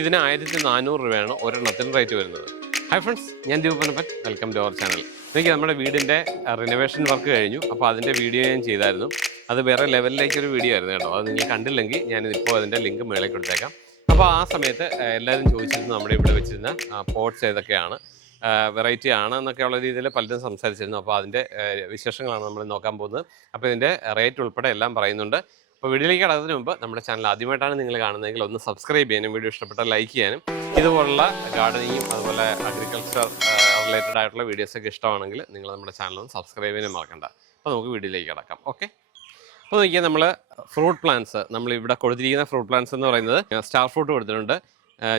ഇതിന് ആയിരത്തി നാനൂറ് രൂപയാണ് ഒരെണ്ണത്തിന് റേറ്റ് വരുന്നത്. ഹൈ ഫ്രണ്ട്സ് ഞാൻ ദീപനപ്പൻ വെൽക്കം ടു അവർ ചാനൽ എനിക്ക് നമ്മുടെ വീടിന്റെ റിനോവേഷൻ വർക്ക് കഴിഞ്ഞു. അപ്പോൾ അതിന്റെ വീഡിയോ ഞാൻ ചെയ്തായിരുന്നു. അത് വേറെ ലെവലിലേക്ക് ഒരു വീഡിയോ ആയിരുന്നു കേട്ടോ. അത് നിങ്ങൾ കണ്ടില്ലെങ്കിൽ ഞാൻ ഇപ്പോൾ അതിന്റെ ലിങ്ക് മേളിൽ കൊടുത്തേക്കാം. അപ്പോൾ ആ സമയത്ത് എല്ലാവരും ചോദിച്ചിരുന്നു നമ്മുടെ ഇവിടെ വെച്ചിരുന്ന പോട്ട്സ് ഏതൊക്കെയാണ് വെറൈറ്റി ആണ് എന്നൊക്കെയുള്ള രീതിയിൽ പലരും സംസാരിച്ചിരുന്നു. അപ്പോൾ അതിന്റെ വിശേഷങ്ങളാണ് നമ്മൾ നോക്കാൻ പോകുന്നത്. അപ്പോൾ ഇതിന്റെ റേറ്റ് ഉൾപ്പെടെ എല്ലാം പറയുന്നുണ്ട്. അപ്പോൾ വീഡിയോയിലേക്ക് കടക്കുന്നതിന് മുമ്പ് നമ്മുടെ ചാനൽ ആദ്യമായിട്ടാണ് നിങ്ങൾ കാണുന്നതെങ്കിൽ ഒന്ന് സബ്സ്ക്രൈബ് ചെയ്യാനും വീഡിയോ ഇഷ്ടപ്പെട്ടാൽ ലൈക്ക് ചെയ്യാനും. ഇതുപോലുള്ള ഗാർഡനിങ്ങും അതുപോലെ അഗ്രികൾച്ചർ റിലേറ്റഡ് ആയിട്ടുള്ള വീഡിയോസ് ഒക്കെ ഇഷ്ടമാണെങ്കിൽ നിങ്ങൾ നമ്മുടെ ചാനൽ ഒന്ന് സബ്സ്ക്രൈബ് ചെയ്യാനും മറക്കണ്ട. അപ്പോൾ നമുക്ക് വീഡിയോയിലേക്ക് കിടക്കാം. ഓക്കെ അപ്പോൾ നോക്കിയാൽ നമ്മൾ ഫ്രൂട്ട് പ്ലാന്റ്സ് നമ്മൾ ഇവിടെ കൊടുത്തിരിക്കുന്ന ഫ്രൂട്ട് പ്ലാന്റ്സ് എന്ന് പറയുന്നത് സ്റ്റാർ ഫ്രൂട്ട് കൊടുത്തിട്ടുണ്ട്.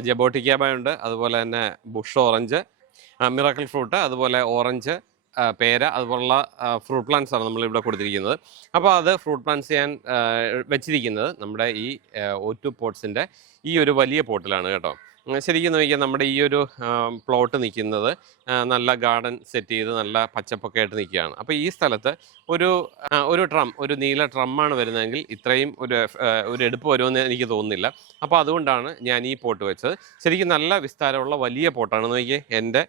ജബോട്ടിക്കാബ ഉണ്ട് അതുപോലെ തന്നെ ബുഷ് ഓറഞ്ച് മിറാക്കിൾ ഫ്രൂട്ട് അതുപോലെ ഓറഞ്ച് പേര അതുപോലുള്ള ഫ്രൂട്ട് പ്ലാന്റ്സ് ആണ് നമ്മളിവിടെ കൊടുത്തിരിക്കുന്നത്. അപ്പോൾ അത് ഫ്രൂട്ട് പ്ലാന്റ്സ് ഞാൻ വെച്ചിരിക്കുന്നത് നമ്മുടെ ഈ ഒ ടു പോട്ട്സിന്റെ ഈ ഒരു വലിയ പോട്ടിലാണ് കേട്ടോ. ശരിക്കും നോക്കിയാൽ നമ്മുടെ ഈ ഒരു പ്ലോട്ട് നിൽക്കുന്നത് നല്ല ഗാർഡൻ സെറ്റ് ചെയ്ത് നല്ല പച്ചപ്പൊക്കെ ആയിട്ട് നിൽക്കുകയാണ്. അപ്പോൾ ഈ സ്ഥലത്ത് ഒരു ഒരു ട്രം ഒരു നീല ട്രമ്മാണ് വരുന്നതെങ്കിൽ ഇത്രയും ഒരു ഒരു എടുപ്പ് വരുമെന്ന് എനിക്ക് തോന്നുന്നില്ല. അപ്പോൾ അതുകൊണ്ടാണ് ഞാൻ ഈ പോട്ട് വെച്ചത്. ശരിക്കും നല്ല വിസ്താരമുള്ള വലിയ പോട്ടാണ് നോക്കിയേ. എന്റെ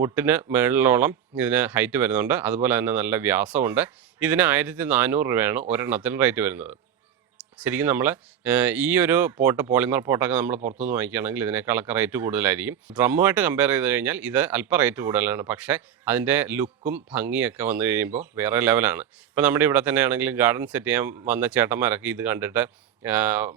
മുട്ടിന് മുകളിലോളം ഇതിന് ഹൈറ്റ് വരുന്നുണ്ട്. അതുപോലെ തന്നെ നല്ല വ്യാസമുണ്ട്. ഇതിന് ആയിരത്തി നാനൂറ് രൂപയാണ് ഒരെണ്ണത്തിന് റേറ്റ് വരുന്നത്. ശരിക്കും നമ്മൾ ഈ ഒരു പോട്ട് പോളിമർ പോട്ടൊക്കെ നമ്മൾ പുറത്തുനിന്ന് വാങ്ങിക്കുകയാണെങ്കിൽ ഇതിനേക്കാളൊക്കെ റേറ്റ് കൂടുതലായിരിക്കും. ഡ്രമ്മുമായിട്ട് കമ്പയർ ചെയ്ത് കഴിഞ്ഞാൽ ഇത് അല്പം റേറ്റ് കൂടുതലാണ്. പക്ഷേ അതിന്റെ ലുക്കും ഭംഗിയൊക്കെ വന്നു കഴിയുമ്പോൾ വേറെ ലെവലാണ്. ഇപ്പോൾ നമ്മുടെ ഇവിടെ തന്നെ ആണെങ്കിലും ഗാർഡൻ സെറ്റ് ചെയ്യാൻ വന്ന ചേട്ടന്മാരൊക്കെ ഇത് കണ്ടിട്ട്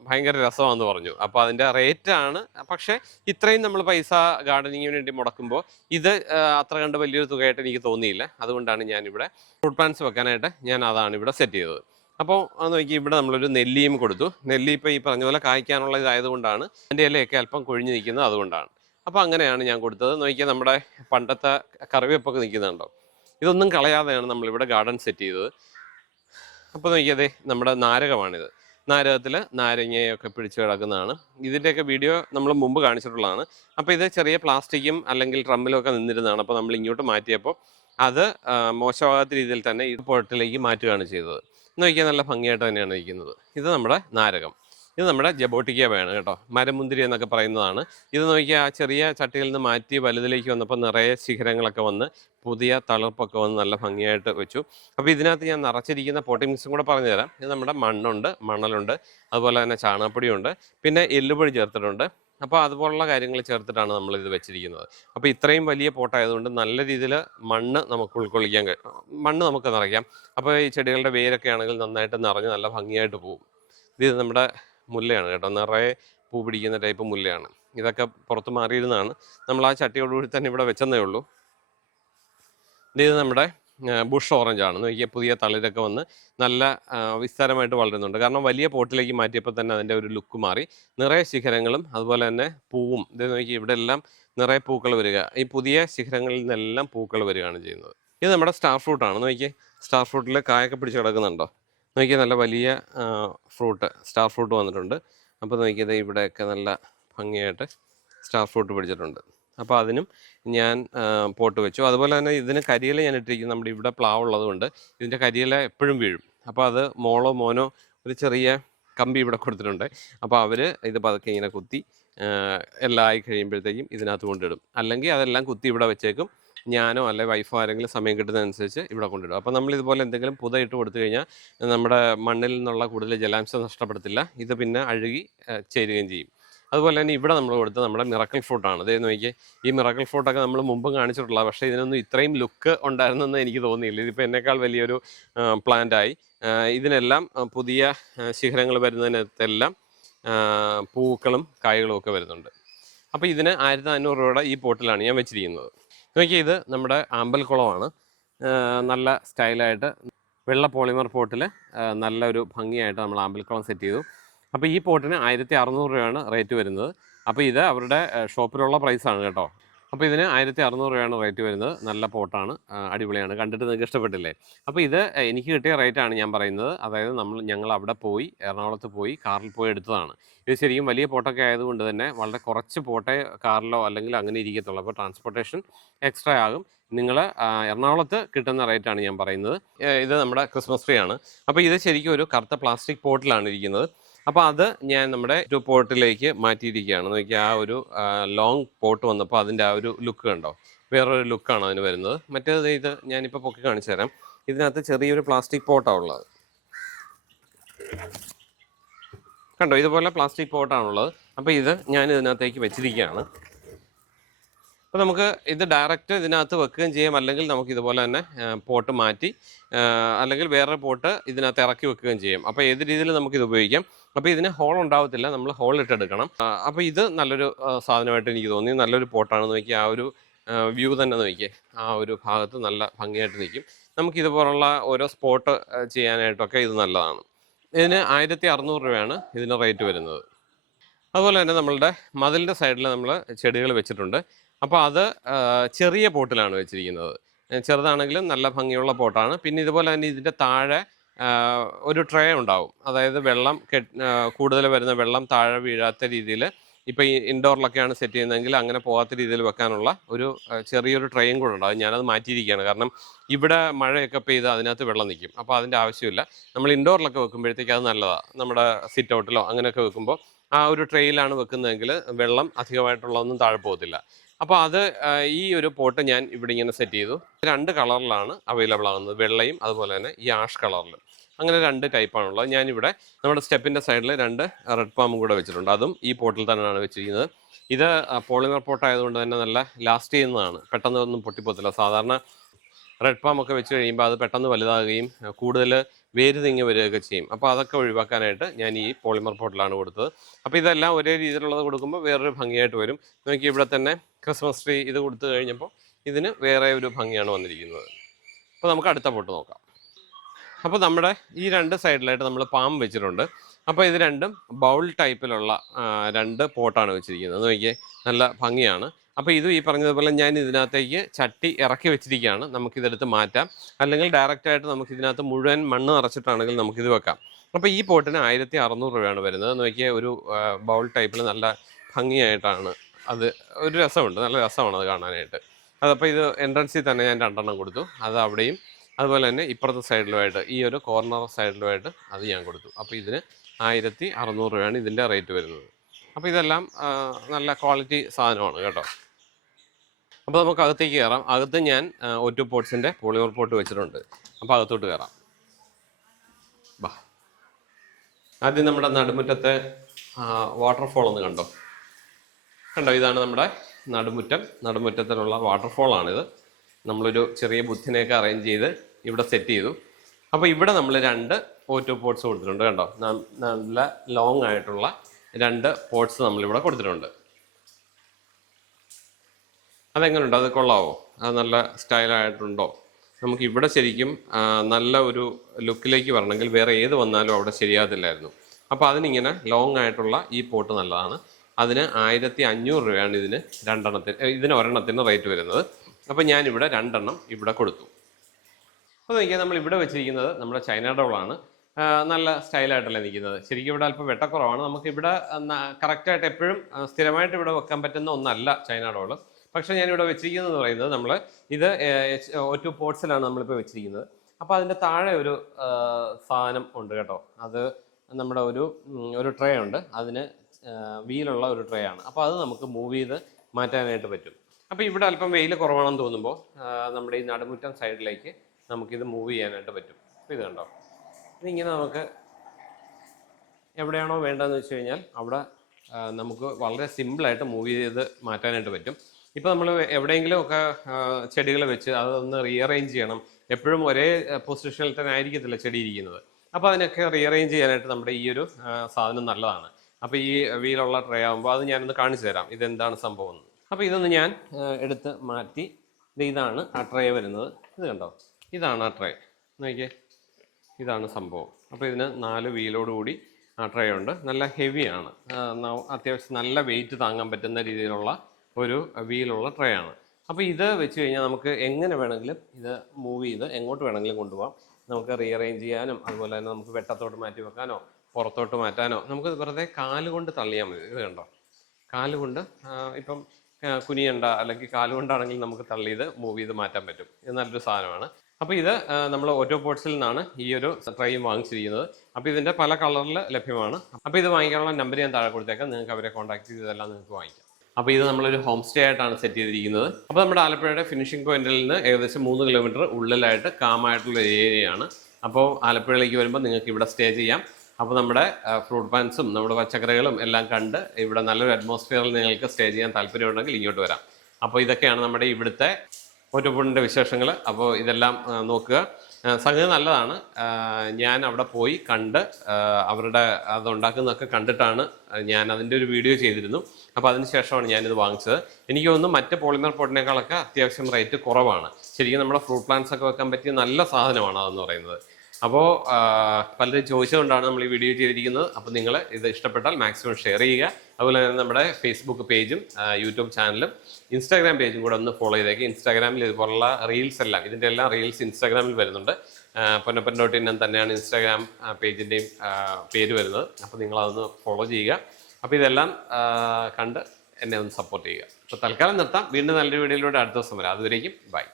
ഭയങ്കര രസമാണെന്ന് പറഞ്ഞു. അപ്പോൾ അതിന്റെ റേറ്റാണ്. പക്ഷേ ഇത്രയും നമ്മൾ പൈസ ഗാർഡനിങ്ങിന് വേണ്ടി മുടക്കുമ്പോൾ ഇത് അത്ര കണ്ട് വലിയൊരു തുകയായിട്ട് എനിക്ക് തോന്നിയില്ല. അതുകൊണ്ടാണ് ഞാനിവിടെ ഫ്രൂട്ട് പ്ലാന്റ്സ് വെക്കാനായിട്ട് ഞാൻ അതാണ് ഇവിടെ സെറ്റ് ചെയ്തത്. അപ്പോൾ അത് നോക്കി ഇവിടെ നമ്മളൊരു നെല്ലിയും കൊടുത്തു. നെല്ലി ഇപ്പോൾ ഈ പറഞ്ഞ പോലെ കായ്ക്കാനുള്ള ഇതായതുകൊണ്ടാണ് അതിന്റെ ഇലയൊക്കെ അല്പം കൊഴിഞ്ഞ് നിൽക്കുന്നത് അതുകൊണ്ടാണ്. അപ്പോൾ അങ്ങനെയാണ് ഞാൻ കൊടുത്തത്. നോക്കിയാൽ നമ്മുടെ പണ്ടത്തെ കറിവേപ്പൊക്കെ നിൽക്കുന്നുണ്ടോ? ഇതൊന്നും കളയാതെയാണ് നമ്മളിവിടെ ഗാർഡൻ സെറ്റ് ചെയ്തത്. അപ്പോൾ നോക്കിയതേ നമ്മുടെ നാരകമാണിത്. നാരകത്തിൽ നാരങ്ങയൊക്കെ പിടിച്ച് കിടക്കുന്നതാണ്. ഇതിന്റെയൊക്കെ വീഡിയോ നമ്മൾ മുമ്പ് കാണിച്ചിട്ടുള്ളതാണ്. അപ്പോൾ ഇത് ചെറിയ പ്ലാസ്റ്റിക്കും അല്ലെങ്കിൽ ഡ്രമ്മിലും ഒക്കെ നിന്നിരുന്നതാണ്. അപ്പോൾ നമ്മൾ ഇങ്ങോട്ട് മാറ്റിയപ്പോൾ അത് മോശമാകാത്ത രീതിയിൽ തന്നെ ഈ പോട്ടിലേക്ക് മാറ്റുകയാണ് ചെയ്തത്. നോക്കിയാൽ നല്ല ഭംഗിയായിട്ട് തന്നെയാണ് ഇരിക്കുന്നത്. ഇത് നമ്മുടെ നാരകം. ഇത് നമ്മുടെ ജബോട്ടിക്കയാണ് കേട്ടോ. മരമുന്തിരി എന്നൊക്കെ പറയുന്നതാണ്. ഇത് നോക്കിയാൽ ചെറിയ ചട്ടിയിൽ നിന്ന് മാറ്റി വലുതിലേക്ക് വന്നപ്പോൾ നിറയെ ശിഖരങ്ങളൊക്കെ വന്ന് പുതിയ തളിർപ്പൊക്കെ വന്ന് നല്ല ഭംഗിയായിട്ട് വെച്ചു. അപ്പോൾ ഇതിനകത്ത് ഞാൻ നിറച്ചിരിക്കുന്ന പോട്ടി മിക്സും കൂടെ പറഞ്ഞുതരാം. ഇത് നമ്മുടെ മണ്ണുണ്ട് മണലുണ്ട് അതുപോലെ തന്നെ ചാണകപ്പൊടിയുണ്ട്. പിന്നെ എല്ലുപൊടി ചേർത്തിട്ടുണ്ട്. അപ്പോൾ അതുപോലുള്ള കാര്യങ്ങൾ ചേർത്തിട്ടാണ് നമ്മൾ ഇത് വെച്ചിരിക്കുന്നത്. അപ്പോൾ ഇത്രയും വലിയ പോട്ടായതുകൊണ്ട് നല്ല രീതിയിൽ മണ്ണ് നമുക്ക് ഉൾക്കൊള്ളിക്കാൻ മണ്ണ് നമുക്ക് നിറയ്ക്കാം. അപ്പോൾ ഈ ചെടികളുടെ വേരൊക്കെ ആണെങ്കിൽ നന്നായിട്ട് നിറഞ്ഞ് നല്ല ഭംഗിയായിട്ട് പോകും ഇത് നമ്മുടെ മുല്ലയാണ് കേട്ടോ. നിറയെ പൂ പിടിക്കുന്ന ടൈപ്പ് മുല്ലയാണ്. ഇതൊക്കെ പുറത്ത് മാറിയിരുന്നതാണ്. നമ്മൾ ആ ചട്ടിയോടുകൂടി തന്നെ ഇവിടെ വെച്ചെന്നേ ഉള്ളൂ. ഇത് നമ്മുടെ ബുഷ് ഓറഞ്ച് ആണ്. നോക്കിയാൽ പുതിയ തളിരൊക്കെ വന്ന് നല്ല വിസ്താരമായിട്ട് വളരുന്നുണ്ട്. കാരണം വലിയ പോട്ടിലേക്ക് മാറ്റിയപ്പോൾ തന്നെ അതിന്റെ ഒരു ലുക്ക് മാറി. നിറയെ ശിഖരങ്ങളും അതുപോലെ തന്നെ പൂവും. ഇത് നോക്കി ഇവിടെ എല്ലാം നിറയെ പൂക്കൾ വരിക. ഈ പുതിയ ശിഖരങ്ങളിൽ നിന്നെല്ലാം പൂക്കൾ വരികയാണ് ചെയ്യുന്നത്. ഇത് നമ്മുടെ സ്റ്റാർ ഫ്രൂട്ടാണ് നോക്കിയേ സ്റ്റാർ ഫ്രൂട്ടിൽ കായൊക്കെ പിടിച്ച് കിടക്കുന്നുണ്ടോ? നോക്കിയാൽ നല്ല വലിയ ഫ്രൂട്ട് സ്റ്റാർ ഫ്രൂട്ട് വന്നിട്ടുണ്ട്. അപ്പോൾ നോക്കിയത് ഇവിടെയൊക്കെ നല്ല ഭംഗിയായിട്ട് സ്റ്റാർ ഫ്രൂട്ട് പിടിച്ചിട്ടുണ്ട്. അപ്പോൾ അതിനും ഞാൻ പോട്ട് വെച്ചു. അതുപോലെ തന്നെ ഇതിന് കരിയില ഞാൻ ഇട്ടിരിക്കുന്നു. നമ്മുടെ ഇവിടെ പ്ലാവ് ഉള്ളതുകൊണ്ട് ഇതിന്റെ കരിയില എപ്പോഴും വീഴും. അപ്പോൾ അത് മോളോ മോനോ ഒരു ചെറിയ കമ്പി ഇവിടെ കൊടുത്തിട്ടുണ്ട്. അപ്പോൾ അവർ ഇത് പതുക്കെ ഇങ്ങനെ കുത്തി എല്ലാം ആയി കഴിയുമ്പോഴത്തേക്കും ഇതിനകത്ത് കൊണ്ടിടും. അല്ലെങ്കിൽ അതെല്ലാം കുത്തി ഇവിടെ വെച്ചേക്കും. ഞാനോ അല്ലെ വൈഫോ ആരെങ്കിലും സമയം കിട്ടുന്നതനുസരിച്ച് ഇവിടെ കൊണ്ടിടും. അപ്പോൾ നമ്മൾ ഇതുപോലെ എന്തെങ്കിലും പുത ഇട്ട് കൊടുത്തു കഴിഞ്ഞാൽ നമ്മുടെ മണ്ണിൽ നിന്നുള്ള കൂടുതൽ ജലാംശം നഷ്ടപ്പെടത്തില്ല. ഇത് പിന്നെ അഴുകി ചേരുകയും ചെയ്യും. അതുപോലെ തന്നെ ഇവിടെ നമ്മൾ കൊടുത്ത നമ്മുടെ മിറക്കൽ ഫ്രൂട്ടാണ് അതേ നോക്കി ഈ മിറക്കൽ ഫ്രൂട്ടൊക്കെ നമ്മൾ മുമ്പ് കാണിച്ചിട്ടുള്ള പക്ഷേ ഇതിനൊന്നും ഇത്രയും ലുക്ക് ഉണ്ടായിരുന്നെന്ന് എനിക്ക് തോന്നിയില്ല. ഇതിപ്പോൾ എന്നേക്കാൾ വലിയൊരു പ്ലാന്റായി ഇതിനെല്ലാം പുതിയ ശിഖരങ്ങൾ വരുന്നതിനകത്തെല്ലാം പൂക്കളും കായ്കളും ഒക്കെ വരുന്നുണ്ട്. അപ്പോൾ ഇതിന് ആയിരത്തി അഞ്ഞൂറ് രൂപയുടെ ഈ പോട്ടിലാണ് ഞാൻ വെച്ചിരിക്കുന്നത്. നോക്കിയാൽ ഇത് നമ്മുടെ ആമ്പൽക്കുളമാണ് നല്ല സ്റ്റൈലായിട്ട് വെള്ള പോളിമർ പോട്ടിൽ നല്ലൊരു ഭംഗിയായിട്ട് നമ്മൾ ആമ്പൽക്കുളം സെറ്റ് ചെയ്തു. അപ്പോൾ ഈ പോട്ടിന് ആയിരത്തി അറുന്നൂറ് രൂപയാണ് റേറ്റ് വരുന്നത്. അപ്പോൾ ഇത് അവരുടെ ഷോപ്പിലുള്ള പ്രൈസാണ് കേട്ടോ. അപ്പോൾ ഇതിന് ആയിരത്തി അറുന്നൂറ് രൂപയാണ് റേറ്റ് വരുന്നത്. നല്ല പോട്ടാണ് അടിപൊളിയാണ്. കണ്ടിട്ട് നിങ്ങൾക്ക് ഇഷ്ടപ്പെട്ടില്ലേ? അപ്പോൾ ഇത് എനിക്ക് കിട്ടിയ റേറ്റാണ് ഞാൻ പറയുന്നത്. അതായത് നമ്മൾ ഞങ്ങൾ അവിടെ പോയി എറണാകുളത്ത് പോയി കാറിൽ പോയി എടുത്തതാണ്. ഇത് ശരിക്കും വലിയ പോട്ടൊക്കെ ആയതുകൊണ്ട് തന്നെ വളരെ കുറച്ച് പോട്ടേ കാറിലോ അല്ലെങ്കിൽ അങ്ങനെ ഇരിക്കത്തുള്ളൂ. അപ്പോൾ ട്രാൻസ്പോർട്ടേഷൻ എക്സ്ട്രാ ആകും. നിങ്ങൾ എറണാകുളത്ത് കിട്ടുന്ന റേറ്റാണ് ഞാൻ പറയുന്നത്. ഇത് നമ്മുടെ ക്രിസ്മസ് ട്രീ ആണ്. അപ്പോൾ ഇത് ശരിക്കും ഒരു കറുത്ത പ്ലാസ്റ്റിക് പോട്ടിലാണ് ഇരിക്കുന്നത്. അപ്പോൾ അത് ഞാൻ നമ്മുടെ ടു പോർട്ടിലേക്ക് മാറ്റിയിരിക്കുകയാണ്. നോക്കി ആ ഒരു ലോങ് പോട്ട് വന്നപ്പോൾ അതിന്റെ ആ ഒരു ലുക്ക് കണ്ടോ? വേറൊരു ലുക്കാണ് അതിന് വരുന്നത്. മറ്റേത് ഇത് ഞാനിപ്പോൾ പൊക്കി കാണിച്ചു തരാം. ഇതിനകത്ത് ചെറിയൊരു പ്ലാസ്റ്റിക് പോട്ടാണ് ഉള്ളത്. കണ്ടോ? ഇതുപോലെ പ്ലാസ്റ്റിക് പോട്ടാണുള്ളത് അപ്പോൾ ഇത് ഞാൻ ഇതിനകത്തേക്ക് വെച്ചിരിക്കുകയാണ്. അപ്പോൾ നമുക്ക് ഇത് ഡയറക്റ്റ് ഇതിനകത്ത് വെക്കുകയും ചെയ്യാം. അല്ലെങ്കിൽ നമുക്ക് ഇതുപോലെ തന്നെ പോട്ട് മാറ്റി അല്ലെങ്കിൽ വേറെ പോട്ട് ഇതിനകത്ത് ഇറക്കി വെക്കുകയും ചെയ്യാം. അപ്പോൾ ഏത് രീതിയിൽ നമുക്ക് ഇത് ഉപയോഗിക്കാം? അപ്പോൾ ഇതിന് ഹോൾ ഉണ്ടാവത്തില്ല. നമ്മൾ ഹോൾ ഇട്ടെടുക്കണം. അപ്പൊ അപ്പോൾ ഇത് നല്ലൊരു സാധനമായിട്ട് എനിക്ക് തോന്നി. നല്ലൊരു പോട്ടാണെന്ന് നോക്കി ആ ഒരു വ്യൂ തന്നെ നോക്കിയേ ആ ഒരു ഭാഗത്ത് നല്ല ഭംഗിയായിട്ട് നിൽക്കും. നമുക്ക് ഇതുപോലുള്ള ഓരോ സ്പോട്ട് ചെയ്യാനായിട്ടൊക്കെ ഇത് നല്ലതാണ്. ഇതിന് ആയിരത്തി അറുന്നൂറ് രൂപയാണ് ഇതിന് റേറ്റ് വരുന്നത്. അതുപോലെ തന്നെ നമ്മളുടെ മതിലിന്റെ സൈഡിൽ നമ്മൾ ചെടികൾ വെച്ചിട്ടുണ്ട്. അപ്പോൾ അത് ചെറിയ പോട്ടിലാണ് വെച്ചിരിക്കുന്നത്. ചെറുതാണെങ്കിലും നല്ല ഭംഗിയുള്ള പോട്ടാണ്. പിന്നെ ഇതുപോലെ തന്നെ ഇതിന്റെ താഴെ ഒരു ട്രേ ഉണ്ടാവും. അതായത് വെള്ളം കൂടുതൽ വരുന്ന വെള്ളം താഴെ വീഴാത്ത രീതിയിൽ ഇപ്പോൾ ഈ ഇൻഡോറിലൊക്കെയാണ് സെറ്റ് ചെയ്യുന്നതെങ്കിൽ അങ്ങനെ പോകാത്ത രീതിയിൽ വെക്കാനുള്ള ഒരു ചെറിയൊരു ട്രെയിൻ കൂടെ ഉണ്ടാകും ഞാനത് മാറ്റിയിരിക്കുകയാണ്. കാരണം ഇവിടെ മഴയൊക്കെ പെയ്ത് അതിനകത്ത് വെള്ളം നിൽക്കും. അപ്പോൾ അതിന്റെ ആവശ്യമില്ല. നമ്മൾ ഇൻഡോറിലൊക്കെ വെക്കുമ്പോഴത്തേക്ക് അത് നല്ലതാണ് നമ്മുടെ സിറ്റ് ഔട്ടിലോ അങ്ങനെയൊക്കെ വെക്കുമ്പോൾ ആ ഒരു ട്രെയിലാണ് വെക്കുന്നതെങ്കിൽ വെള്ളം അധികമായിട്ടുള്ളതൊന്നും താഴെ പോകത്തില്ല. അപ്പോൾ അത് ഈ ഒരു പോട്ട് ഞാൻ ഇവിടെ ഇങ്ങനെ സെറ്റ് ചെയ്തു. രണ്ട് കളറിലാണ് അവൈലബിൾ ആകുന്നത്. വെള്ളയും അതുപോലെ തന്നെ ഈ ആഷ് കളറിലും അങ്ങനെ രണ്ട് ടൈപ്പാണുള്ളത് ഞാനിവിടെ നമ്മുടെ സ്റ്റെപ്പിന്റെ സൈഡിൽ രണ്ട് റെഡ് പാമ്പും കൂടെ വെച്ചിട്ടുണ്ട്. അതും ഈ പോട്ടിൽ തന്നെയാണ് വെച്ചിരിക്കുന്നത്. ഇത് പോളിമർ പോട്ടായതുകൊണ്ട് തന്നെ നല്ല ലാസ്റ്റ് ചെയ്യുന്നതാണ്. പെട്ടെന്ന് ഒന്നും പൊട്ടിപ്പോത്തില്ല സാധാരണ റെഡ് പാം ഒക്കെ വെച്ച് കഴിയുമ്പോൾ അത് പെട്ടെന്ന് വലുതാകുകയും കൂടുതൽ വേര് തിങ്ങി വരികയൊക്കെ ചെയ്യും. അപ്പോൾ അതൊക്കെ ഒഴിവാക്കാനായിട്ട് ഞാൻ ഈ പോളിമർ പോട്ടിലാണ് കൊടുത്തത്. അപ്പോൾ ഇതെല്ലാം ഒരേ രീതിയിലുള്ളത് കൊടുക്കുമ്പോൾ വേറൊരു ഭംഗിയായിട്ട് വരും. നോക്കി ഇവിടെ തന്നെ ക്രിസ്മസ് ട്രീ ഇത് കൊടുത്തു കഴിഞ്ഞപ്പോൾ ഇതിന് വേറെ ഒരു ഭംഗിയാണ് വന്നിരിക്കുന്നത്. അപ്പോൾ നമുക്ക് അടുത്ത പോട്ട് നോക്കാം. അപ്പോൾ നമ്മുടെ ഈ രണ്ട് സൈഡിലായിട്ട് നമ്മൾ പാം വെച്ചിട്ടുണ്ട്. അപ്പോൾ ഇത് രണ്ടും ബൗൾ ടൈപ്പിലുള്ള രണ്ട് പോട്ടാണ് വെച്ചിരിക്കുന്നത്. നോക്കിയേ നല്ല ഭംഗിയാണ്. അപ്പോൾ ഇതും ഈ പറഞ്ഞതുപോലെ ഞാൻ ഇതിനകത്തേക്ക് ചട്ടി ഇറക്കി വെച്ചിരിക്കുകയാണ്. നമുക്കിതെടുത്ത് മാറ്റാം. അല്ലെങ്കിൽ ഡയറക്റ്റ് ആയിട്ട് നമുക്ക് ഇതിനകത്ത് മുഴുവൻ മണ്ണ് നിറച്ചിട്ടാണെങ്കിൽ നമുക്കിത് വെക്കാം. അപ്പോൾ ഈ പോട്ടിന് ആയിരത്തി അറുന്നൂറ് രൂപയാണ് വരുന്നത്. നോക്കിയാൽ ഒരു ബൗൾ ടൈപ്പിൽ നല്ല ഭംഗിയായിട്ടാണ് അത് ഒരു രസമുണ്ട്. നല്ല രസമാണ് അത് കാണാനായിട്ട്. അതപ്പോൾ ഇത് എൻട്രൻസിൽ തന്നെ ഞാൻ രണ്ടെണ്ണം കൊടുത്തു. അത് അവിടെയും അതുപോലെ തന്നെ ഇപ്പുറത്തെ സൈഡിലുമായിട്ട് ഈ ഒരു കോർണർ സൈഡിലുമായിട്ട് അത് ഞാൻ കൊടുത്തു. അപ്പോൾ ഇതിന് ആയിരത്തി അറുന്നൂറ് രൂപയാണ് ഇതിന്റെ റേറ്റ് വരുന്നത്. അപ്പോൾ ഇതെല്ലാം നല്ല ക്വാളിറ്റി സാധനമാണ് കേട്ടോ. അപ്പോൾ നമുക്ക് അകത്തേക്ക് കയറാം. അകത്ത് ഞാൻ ഒറ്റു പോട്ട്സിന്റെ പോളിയോർ പോട്ട് വെച്ചിട്ടുണ്ട്. അപ്പോൾ അകത്തോട്ട് കയറാം. ബാ. ആദ്യം നമ്മുടെ നടുമുറ്റത്തെ വാട്ടർഫോൾ ഒന്ന് കണ്ടോ? കണ്ടോ? ഇതാണ് നമ്മുടെ നടുമുറ്റം. നടുമുറ്റത്തിലുള്ള വാട്ടർഫോളാണിത് നമ്മളൊരു ചെറിയ ബുദ്ധിനെയൊക്കെ അറേഞ്ച് ചെയ്ത് ഇവിടെ സെറ്റ് ചെയ്തു. അപ്പോൾ ഇവിടെ നമ്മൾ രണ്ട് ഓറ്റോ പോട്ട്സ് കൊടുത്തിട്ടുണ്ട് കണ്ടോ? നല്ല ലോങ് ആയിട്ടുള്ള രണ്ട് പോട്ട്സ് നമ്മളിവിടെ കൊടുത്തിട്ടുണ്ട്. അതെങ്ങനെയുണ്ട് അത് കൊള്ളാവോ? അത് നല്ല സ്റ്റൈലായിട്ടുണ്ടോ നമുക്ക് ഇവിടെ ശരിക്കും നല്ല ഒരു ലുക്കിലേക്ക് വരണമെങ്കിൽ വേറെ ഏത് വന്നാലും അവിടെ ശരിയാകത്തില്ലായിരുന്നു. അപ്പോൾ അതിനിങ്ങനെ ലോങ് ആയിട്ടുള്ള ഈ പോട്ട് നല്ലതാണ്. അതിന് ആയിരത്തി അഞ്ഞൂറ് രൂപയാണ് ഇതിന് രണ്ടെണ്ണത്തിന് ഇതിന് ഒരെണ്ണത്തിന് റേറ്റ് വരുന്നത്. അപ്പോൾ ഞാനിവിടെ രണ്ടെണ്ണം ഇവിടെ കൊടുത്തു. അപ്പോൾ നോക്കിയാൽ നമ്മൾ ഇവിടെ വെച്ചിരിക്കുന്നത് നമ്മുടെ ചൈന ഡോളാണ് നല്ല സ്റ്റൈലായിട്ടല്ലേ നിൽക്കുന്നത്. ശരിക്കും ഇവിടെ അല്പം വെട്ടക്കുറവാണ്. നമുക്ക് ഇവിടെ കറക്റ്റായിട്ട് എപ്പോഴും സ്ഥിരമായിട്ട് ഇവിടെ വെക്കാൻ പറ്റുന്ന ഒന്നല്ല ചൈന ഡോൾ പക്ഷേ ഞാനിവിടെ വെച്ചിരിക്കുന്നത് പറയുന്നത് നമ്മൾ ഇത് ഒറ്റ പോട്ട്സിലാണ് നമ്മളിപ്പോൾ വെച്ചിരിക്കുന്നത്. അപ്പോൾ അതിന്റെ താഴെ ഒരു സാധനം ഉണ്ട് കേട്ടോ. അത് നമ്മുടെ ഒരു ഒരു ട്രേ ഉണ്ട്. അതിന് വീലുള്ള ഒരു ട്രേ ആണ്. അപ്പോൾ അത് നമുക്ക് മൂവ് ചെയ്ത് മാറ്റാനായിട്ട് പറ്റും. അപ്പോൾ ഇവിടെ അല്പം വെയിൽ കുറവാണെന്ന് തോന്നുമ്പോൾ നമ്മുടെ ഈ നടുമുറ്റം സൈഡിലേക്ക് നമുക്കിത് മൂവ് ചെയ്യാനായിട്ട് പറ്റും. ഇത് കണ്ടോ? ഇതിങ്ങനെ നമുക്ക് എവിടെയാണോ വേണ്ടതെന്ന് വെച്ച് കഴിഞ്ഞാൽ അവിടെ നമുക്ക് വളരെ സിമ്പിളായിട്ട് മൂവ് ചെയ്ത് മാറ്റാനായിട്ട് പറ്റും. ഇപ്പോൾ നമ്മൾ എവിടെയെങ്കിലും ഒക്കെ ചെടികൾ വെച്ച് അതൊന്ന് റീഅറേഞ്ച് ചെയ്യണം. എപ്പോഴും ഒരേ പൊസിഷനിൽ തന്നെ ആയിരിക്കത്തില്ല ചെടി ഇരിക്കുന്നത്. അപ്പോൾ അതിനൊക്കെ റീഅറേഞ്ച് ചെയ്യാനായിട്ട് നമ്മുടെ ഈ ഒരു സാധനം നല്ലതാണ്. അപ്പോൾ ഈ വീലുള്ള ട്രേ ആകുമ്പോൾ അത് ഞാനൊന്ന് കാണിച്ചു തരാം. ഇതെന്താണ് സംഭവം എന്ന്. അപ്പോൾ ഇതൊന്ന് ഞാൻ എടുത്ത് മാറ്റി. ഇതാണ് ആ ട്രേ വരുന്നത്. ഇത് കണ്ടോ? ഇതാണ് ആ ട്രേ നോക്കിയേ. ഇതാണ് സംഭവം. അപ്പോൾ ഇതിന് നാല് വീലോടുകൂടി ആ ട്രേ ഉണ്ട്. നല്ല ഹെവിയാണ് അത്യാവശ്യം നല്ല വെയിറ്റ് താങ്ങാൻ പറ്റുന്ന രീതിയിലുള്ള ഒരു വീലുള്ള ട്രേ ആണ്. അപ്പോൾ ഇത് വെച്ച് കഴിഞ്ഞാൽ നമുക്ക് എങ്ങനെ വേണമെങ്കിലും ഇത് മൂവ് ചെയ്ത് എങ്ങോട്ട് വേണമെങ്കിലും കൊണ്ടുപോകാം നമുക്ക് റീഅറേഞ്ച് ചെയ്യാനും അതുപോലെ തന്നെ നമുക്ക് വെട്ടത്തോട്ട് മാറ്റി വെക്കാനോ പുറത്തോട്ട് മാറ്റാനോ നമുക്ക് വെറുതെ കാലുകൊണ്ട് തള്ളിയാൽ മതി. ഇത് കണ്ടോ? കാലുകൊണ്ട് ഇപ്പം കുനിയണ്ട അല്ലെങ്കിൽ കാലുകൊണ്ടാണെങ്കിൽ നമുക്ക് തള്ളിയത് മൂവ് ചെയ്ത് മാറ്റാൻ പറ്റും. നല്ലൊരു സാധനമാണ്. അപ്പോൾ ഇത് നമ്മൾ ഓറ്റോ പോർട്സിൽ നിന്നാണ് ഈ ഒരു ട്രെയിൻ വാങ്ങിച്ചിരിക്കുന്നത്. അപ്പോൾ ഇതിന്റെ പല കളറിൽ ലഭ്യമാണ്. അപ്പോൾ ഇത് വാങ്ങിക്കാനുള്ള നമ്പർ ഞാൻ താഴെ കൊടുത്തേക്കാം. നിങ്ങൾക്ക് അവരെ കോൺടാക്ട് ചെയ്തെല്ലാം നിങ്ങൾക്ക് വാങ്ങിക്കാം. അപ്പോൾ ഇത് നമ്മളൊരു ഹോം സ്റ്റേ ആയിട്ടാണ് സെറ്റ് ചെയ്തിരിക്കുന്നത്. അപ്പോൾ നമ്മുടെ ആലപ്പുഴയുടെ ഫിനിഷിംഗ് പോയിന്റിൽ നിന്ന് ഏകദേശം മൂന്ന് കിലോമീറ്റർ ഉള്ളിലായിട്ട് കാമായിട്ടുള്ള ഏരിയയാണ് അപ്പോൾ ആലപ്പുഴയിലേക്ക് വരുമ്പോൾ നിങ്ങൾക്ക് ഇവിടെ സ്റ്റേ ചെയ്യാം. അപ്പോൾ നമ്മുടെ ഫ്രൂട്ട് പാൻസും നമ്മുടെ പച്ചക്കറികളും എല്ലാം കണ്ട് ഇവിടെ നല്ലൊരു അറ്റ്മോസ്ഫിയറിൽ നിങ്ങൾക്ക് സ്റ്റേ ചെയ്യാൻ താല്പര്യമുണ്ടെങ്കിൽ ഇങ്ങോട്ട് വരാം. അപ്പോൾ ഇതൊക്കെയാണ് നമ്മുടെ ഇവിടുത്തെ ഒറ്റപ്പൂടിന്റെ വിശേഷങ്ങൾ അപ്പോൾ ഇതെല്ലാം നോക്കുക. സംഗതി നല്ലതാണ്. ഞാൻ അവിടെ പോയി കണ്ട് അവരുടെ അത് ഉണ്ടാക്കുന്നതൊക്കെ കണ്ടിട്ടാണ് ഞാൻ അതിന്റെ ഒരു വീഡിയോ ചെയ്തിരുന്നു. അപ്പോൾ അതിന് ശേഷമാണ് ഞാനിത് വാങ്ങിച്ചത്. എനിക്ക് തോന്നുന്നു മറ്റ് പോളിമർ പോട്ടിനേക്കാളൊക്കെ അത്യാവശ്യം റേറ്റ് കുറവാണ്. ശരിക്കും നമ്മുടെ ഫ്രൂട്ട് പ്ലാന്റ്സ് ഒക്കെ വെക്കാൻ പറ്റിയ നല്ല സാധനമാണ് അതെന്ന് പറയുന്നത്. അപ്പോൾ പലരും ചോദിച്ചുകൊണ്ടാണ് നമ്മൾ ഈ വീഡിയോ ചെയ്തിരിക്കുന്നത്. അപ്പോൾ നിങ്ങൾ ഇത് ഇഷ്ടപ്പെട്ടാൽ മാക്സിമം ഷെയർ ചെയ്യുക. അതുപോലെ തന്നെ നമ്മുടെ ഫേസ്ബുക്ക് പേജും യൂട്യൂബ് ചാനലും ഇൻസ്റ്റാഗ്രാം പേജും കൂടെ ഒന്ന് ഫോളോ ചെയ്തേക്ക്. ഇൻസ്റ്റാഗ്രാമിൽ ഇതുപോലുള്ള റീൽസ് എല്ലാം ഇതിന്റെ എല്ലാം റീൽസ് ഇൻസ്റ്റാഗ്രാമിൽ വരുന്നുണ്ട്. പൊന്നപ്പൻ ഡോട്ട് ഇൻ തന്നെയാണ് ഇൻസ്റ്റാഗ്രാം പേജിന്റെയും പേര് വരുന്നത്. അപ്പോൾ നിങ്ങളതൊന്ന് ഫോളോ ചെയ്യുക. അപ്പോൾ ഇതെല്ലാം കണ്ട് എന്നെ ഒന്ന് സപ്പോർട്ട് ചെയ്യുക. അപ്പോൾ തൽക്കാലം നിർത്താം. വീണ്ടും നല്ലൊരു വീഡിയോയിലൂടെ അടുത്ത ദിവസം വരാം. അതുവരേക്കും ബൈ